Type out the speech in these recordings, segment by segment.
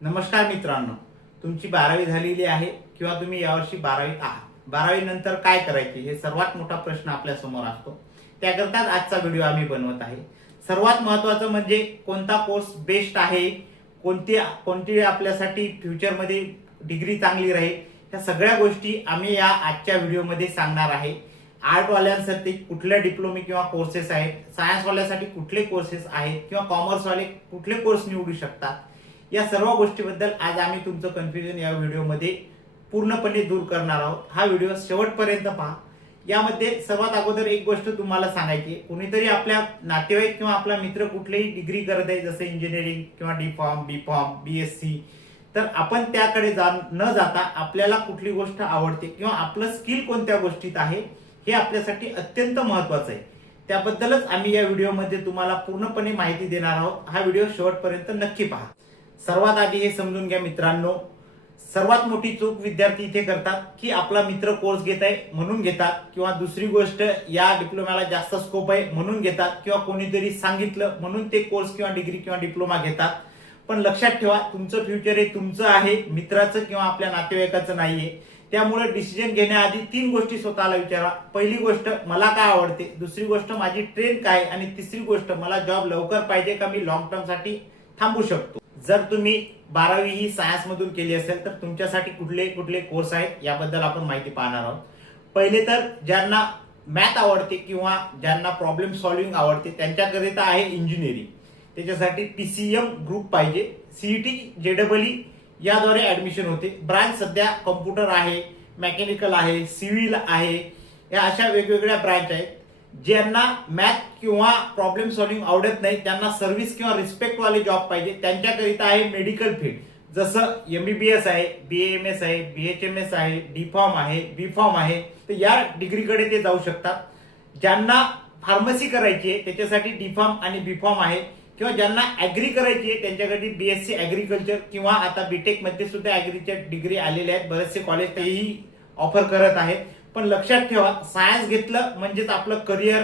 नमस्कार मित्रांनो, तुमची 12वी झालेली आहे किंवा तुम्ही यावर्षी 12वीत आहात. 12वी नंतर काय करायचे हे सर्वात मोठा प्रश्न आपल्या समोर असतो. त्याकरताच आजचा व्हिडिओ आम्ही बनवत आहे. सर्वात महत्त्वाचं म्हणजे कोणता कोर्स बेस्ट आहे, कोणती आपल्यासाठी फ्युचरमध्ये डिग्री चांगली राहील, या सगळ्या गोष्टी आम्ही या आजच्या व्हिडिओमध्ये सांगणार आहे. आर्टवाल्यांसाठी कुठले डिप्लोमे किंवा कोर्सेस आहेत, सायन्सवाल्यांसाठी कुठले कोर्सेस आहेत किंवा कॉमर्सवाले कुठले कोर्स निवडू शकतात, या सर्व गोष्टीबद्दल आज आम्ही तुमचं कन्फ्युजन या व्हिडिओमध्ये पूर्णपणे दूर करणार आहोत. हा व्हिडिओ शेवटपर्यंत पहा. यामध्ये सर्वात अगोदर एक गोष्ट तुम्हाला सांगायची, कोणीतरी आपल्या नातेवाईक किंवा आपला मित्र कुठलीही डिग्री करत आहे, जसे इंजिनिअरिंग किंवा डी फॉर्म, बी फॉर्म, बीएससी, तर आपण त्याकडे न जाता आपल्याला कुठली गोष्ट आवडते किंवा आपलं स्किल कोणत्या गोष्टीत आहे हे आपल्यासाठी अत्यंत महत्वाचं आहे. त्याबद्दलच आम्ही या व्हिडिओमध्ये तुम्हाला पूर्णपणे माहिती देणार आहोत. हा व्हिडिओ शेवटपर्यंत नक्की पहा. सर्वात आधी हे समजून घ्या मित्रांनो, सर्वात मोठी चूक विद्यार्थी इथे करतात की आपला मित्र कोर्स घेत आहे म्हणून घेतात, किंवा दुसरी गोष्ट या डिप्लोमाला जास्त स्कोप आहे म्हणून घेतात, किंवा कोणीतरी सांगितलं म्हणून ते कोर्स किंवा डिग्री किंवा डिप्लोमा घेतात. पण लक्षात ठेवा, तुमचं फ्युचर हे तुमचं आहे, मित्राचं किंवा आपल्या नातेवाईकाचं नाहीये. त्यामुळे डिसिजन घेण्याआधी 3 गोष्टी स्वतःला विचारा. पहिली गोष्ट, मला काय आवडते, दुसरी गोष्ट माझी ट्रेंड काय, आणि तिसरी गोष्ट, मला जॉब लवकर पाहिजे का मी लॉंग टर्म साठी थांबू शकतो. जर तुम्ही 12वी ही सायन्स मधून केली असेल तर तुमच्यासाठी कुठले कुठले कोर्स आहेत याबद्दल आपण माहिती पाहणार आहोत. पहिले तर ज्यांना मॅथ आवडते किंवा ज्यांना प्रॉब्लेम सॉल्व्हिंग आवडते त्यांच्याकरिता आहे इंजिनिअरिंग. त्याच्यासाठी पीसीएम ग्रुप पाहिजे, सीईटी, जेडबलई याद्वारे ऍडमिशन होते. ब्रांच सध्या कॉम्प्युटर आहे, मेकॅनिकल आहे, सिव्हिल आहे, या अशा वेगवेगळ्या ब्रांच आहेत. ज्यांना मॅथ किंवा प्रॉब्लेम सॉल्व्हिंग आवडत नाही, त्यांना सर्व्हिस किंवा रिस्पेक्ट वाले जॉब पाहिजे, त्यांच्याकरिता आहे मेडिकल फील्ड, जसं एमबीबीएस आहे, बीएमएस आहे, बीएचएमएस आहे, डी फॉर्म आहे, बी फॉर्म आहे. तर या डिग्रीकडे ते जाऊ शकतात. ज्यांना फार्मसी करायची आहे त्याच्यासाठी डी फॉर्म आणि बी फॉर्म आहे, किंवा ज्यांना ऍग्री करायची आहे त्यांच्यासाठी बीएससी ऍग्रिकल्चर, किंवा आता बीटेक मध्ये सुद्धा ऍग्रीच्या डिग्री आलेल्या आहेत. बरेचसे कॉलेज तेही ऑफर करत आहेत. पण लक्षात ठेवा, सायन्स घेतलं म्हणजेच आपलं करिअर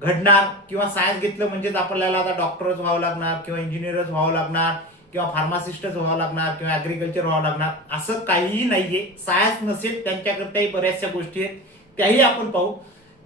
घडणार, किंवा सायन्स घेतलं म्हणजेच आपल्याला आता डॉक्टरच व्हावं लागणार, किंवा इंजिनियरच व्हावं लागणार, किंवा फार्मासिस्टच व्हावं लागणार, किंवा ऍग्रिकल्चर व्हावं लागणार, असं काहीही नाहीये. सायन्स नसेल त्यांच्याकरताही बऱ्याचशा गोष्टी आहेत, त्याही आपण पाहू.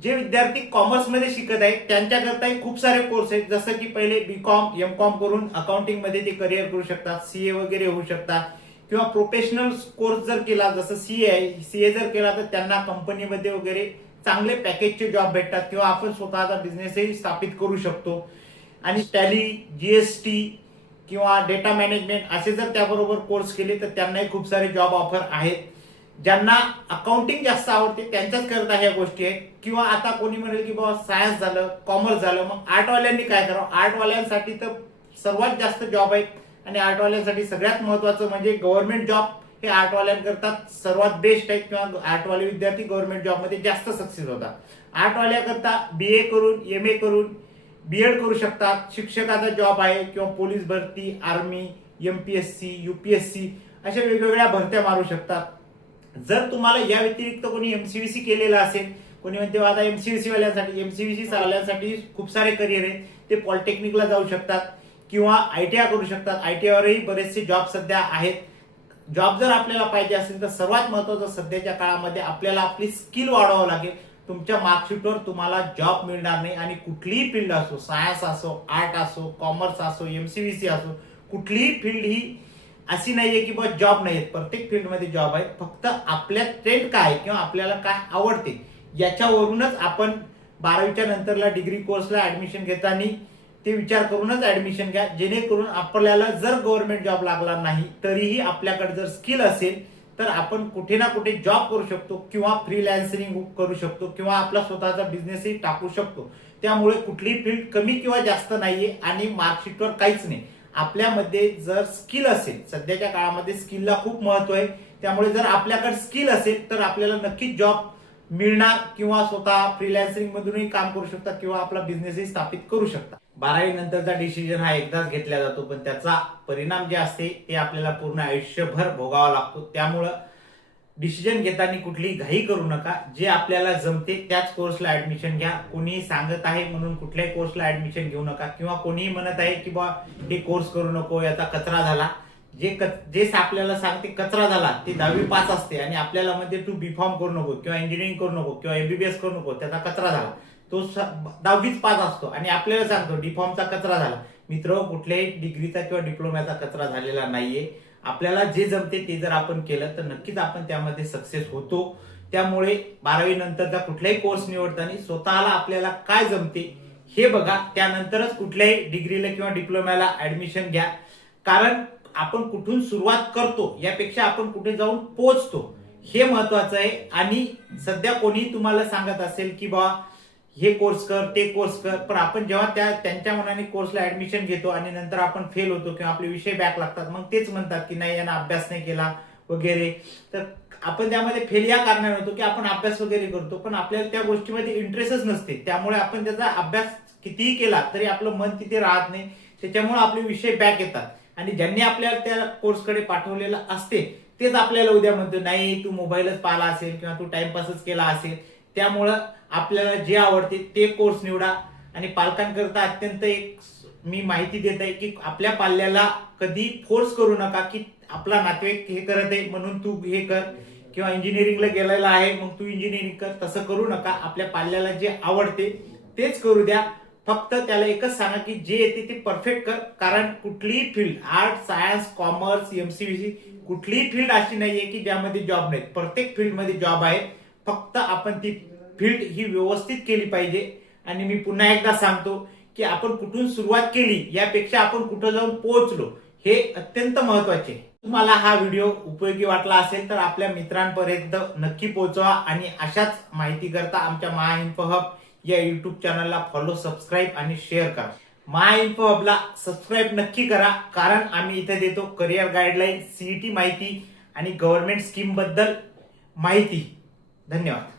जे विद्यार्थी कॉमर्समध्ये शिकत आहेत त्यांच्याकरताही खूप सारे कोर्स आहेत, जसं की पहिले बीकॉम, एमकॉम करून अकाउंटिंग मध्ये ते करिअर करू शकतात, सीए वगैरे होऊ शकतात, किंवा प्रोफेशनल कोर्स जर केला, जसं सीए जर केला तर त्यांना कंपनीमध्ये वगैरे चांगले पॅकेजचे जॉब भेटतात, किंवा आपण स्वतःचा बिझनेसही स्थापित करू शकतो. आणि टॅली, जीएसटी किंवा डेटा मॅनेजमेंट असे जर त्याबरोबर कोर्स केले तर त्यांनाही खूप सारे जॉब ऑफर आहेत. ज्यांना अकाउंटिंग जास्त आवडते त्यांच्याच करता ह्या गोष्टी आहेत. किंवा आता कोणी म्हणेल की बाबा सायन्स झालं, कॉमर्स झालं, मग आर्टवाल्यांनी काय करावं. आर्टवाल्यांसाठी तर सर्वात जास्त जॉब आहेत, आणि आर्टवाल्यांसाठी सगळ्यात महत्वाचं म्हणजे गव्हर्नमेंट जॉब हे आर्टवाल्यांकरता सर्वात बेस्ट आहेत, किंवा आर्टवाले विद्यार्थी गव्हर्नमेंट जॉबमध्ये जास्त सक्सेस होतात. आर्टवाल्याकरता बीए करून, एमए करून, बीएड करू शकतात, शिक्षकाचा जॉब आहे, किंवा पोलीस भरती, आर्मी, एमपीएससी, युपीएससी अशा वेगवेगळ्या भरत्या मारू शकतात. जर तुम्हाला या व्यतिरिक्त कोणी एमसीव्हीसी केलेला असेल, कोणी म्हणते आता एमसीव्हीसी वाल्यांसाठी खूप सारे करिअर आहेत, ते पॉलिटेक्निकला जाऊ शकतात किंवा आयटीआय करू शकतात. आयटीआयवरही बरेचसे जॉब सध्या आहेत. जॉब जर आपल्याला पाहिजे असेल तर सर्वात महत्वाचं सध्याच्या काळामध्ये आपल्याला आपली स्किल वाढवावं लागेल. तुमच्या मार्कशीटवर तुम्हाला जॉब मिळणार नाही, आणि कुठलीही फील्ड असो, सायन्स असो, आर्ट असो, कॉमर्स असो, एमसीव्हीसी असो, कुठलीही फील्ड ही अशी नाहीये की बस जॉब नाहीत. प्रत्येक फील्डमध्ये जॉब आहे. फक्त आपल्या ट्रेंड काय किंवा आपल्याला काय आवडते याच्यावरूनच आपण 12वीच्या नंतरला डिग्री कोर्सला ऍडमिशन घेताना ते विचार करूनच ऍडमिशन घ्या, जेणेकरून आपल्याला जर गव्हर्नमेंट जॉब लागला नाही तरीही आपल्याकडे जर स्किल असेल तर आपण कुठे ना कुठे जॉब करू शकतो, किंवा फ्रीलान्सिंग करू शकतो, किंवा आपला स्वतःचा बिझनेसही टाकू शकतो. त्यामुळे कुठलीही फील्ड कमी किंवा जास्त नाहीये, आणि मार्कशीटवर काहीच नाही. आपल्यामध्ये जर स्किल असेल, सध्याच्या काळामध्ये स्किलला खूप महत्व आहे, त्यामुळे जर आपल्याकडे स्किल असेल तर आपल्याला नक्कीच जॉब मिळणार, किंवा स्वतः फ्रीलान्सिंग मधूनही काम करू शकता, किंवा आपला बिझनेसही स्थापित करू शकता. 12वी नंतरचा डिसिजन हा एकदाच घेतला जातो, पण त्याचा परिणाम जे असते ते आपल्याला पूर्ण आयुष्यभर भोगावा लागतो. त्यामुळं डिसिजन घेताना कुठलीही घाई करू नका. जे आपल्याला जमते त्याच कोर्सला ऍडमिशन घ्या. कोणीही सांगत आहे म्हणून कुठल्याही कोर्सला ऍडमिशन घेऊ नका, किंवा कोणीही म्हणत आहे की बा हे कोर्स करू नको, याचा कचरा झाला. जे आपल्याला सांगते कचरा झाला ते 10वी पास असते आणि आपल्याला म्हणते तू B.Pharm करू नको किंवा इंजिनिअरिंग करू नको किंवा MBBS करू नको, त्याचा कचरा झाला. तो 10वीच पास असतो आणि आपल्याला सांगतो D.Pharmचा कचरा झाला. मित्र, कुठल्याही डिग्रीचा किंवा डिप्लोम्याचा कचरा झालेला नाहीये. आपल्याला जे जमते ते जर आपण केलं तर नक्कीच आपण त्यामध्ये सक्सेस होतो. त्यामुळे 12वी नंतरचा कुठलाही कोर्स निवडताना स्वतःला आपल्याला काय जमते हे बघा, त्यानंतरच कुठल्याही डिग्रीला किंवा डिप्लोम्याला ऍडमिशन घ्या. कारण आपण कुठून सुरुवात करतो यापेक्षा आपण कुठे जाऊन पोहोचतो हे महत्वाचं आहे. आणि सध्या कोणी तुम्हाला सांगत असेल की बा हे कोर्स कर, ते कोर्स कर, पण आपण जेव्हा त्यांच्या मनाने कोर्सला ऍडमिशन घेतो आणि नंतर आपण फेल होतो किंवा आपले विषय बॅक लागतात, मग तेच म्हणतात की नाही यानं अभ्यास नाही केला वगैरे. तर आपण त्यामध्ये फेल या कारणाने होतो की आपण अभ्यास वगैरे करतो पण आपल्याला त्या गोष्टीमध्ये इंटरेस्टच नसते. त्यामुळे आपण त्याचा अभ्यास कितीही केला तरी आपलं मन तिथे राहत नाही. त्याच्यामुळे आपले विषय बॅक येतात आणि ज्यांनी आपल्याला त्या कोर्सकडे पाठवलेलं असते तेच आपल्याला उद्या म्हणतो नाही तू मोबाईलच पाहिला असेल किंवा तू टाइमपासच केला असेल. त्यामुळं आपल्याला जे आवडते ते कोर्स निवडा. आणि पालकांकरता अत्यंत एक मी माहिती देत आहे की आपल्या पाल्याला कधी फोर्स करू नका की आपला नातेवाईक हे करत आहे म्हणून तू हे कर किंवा इंजिनिअरिंगला गेलेला आहे मग तू इंजिनिअरिंग कर. तसं करू नका. आपल्या पाल्याला जे आवडते तेच करू द्या. फक्त त्याला एकच सांगा की जे येते ते परफेक्ट कर. कारण कुठलीही field, art, science, commerce, MCVC, कुठलीही फील्ड अशी नाहीये की ज्यामध्ये जॉब नाही. प्रत्येक फील्डमध्ये जॉब आहे. फक्त आपण ती फील्ड ही व्यवस्थित केली पाहिजे. आणि मी पुन्हा एकदा सांगतो की आपण कुठून सुरुवात केली यापेक्षा आपण कुठं जाऊन पोहोचलो हे अत्यंत महत्वाचे. तुम्हाला हा व्हिडिओ उपयोगी वाटला असेल तर आपल्या मित्रांपर्यंत नक्की पोहोचवा. आणि अशाच माहिती करता आमच्या महाइन्फो हब या युट्यूब चॅनलला फॉलो, सबस्क्राईब आणि शेअर करा. महाइन्फो हबला सबस्क्राईब नक्की करा. कारण आम्ही इथे देतो करिअर गाईडलाईन, CET माहिती आणि गव्हर्नमेंट स्कीम बद्दल माहिती. धन्यवाद.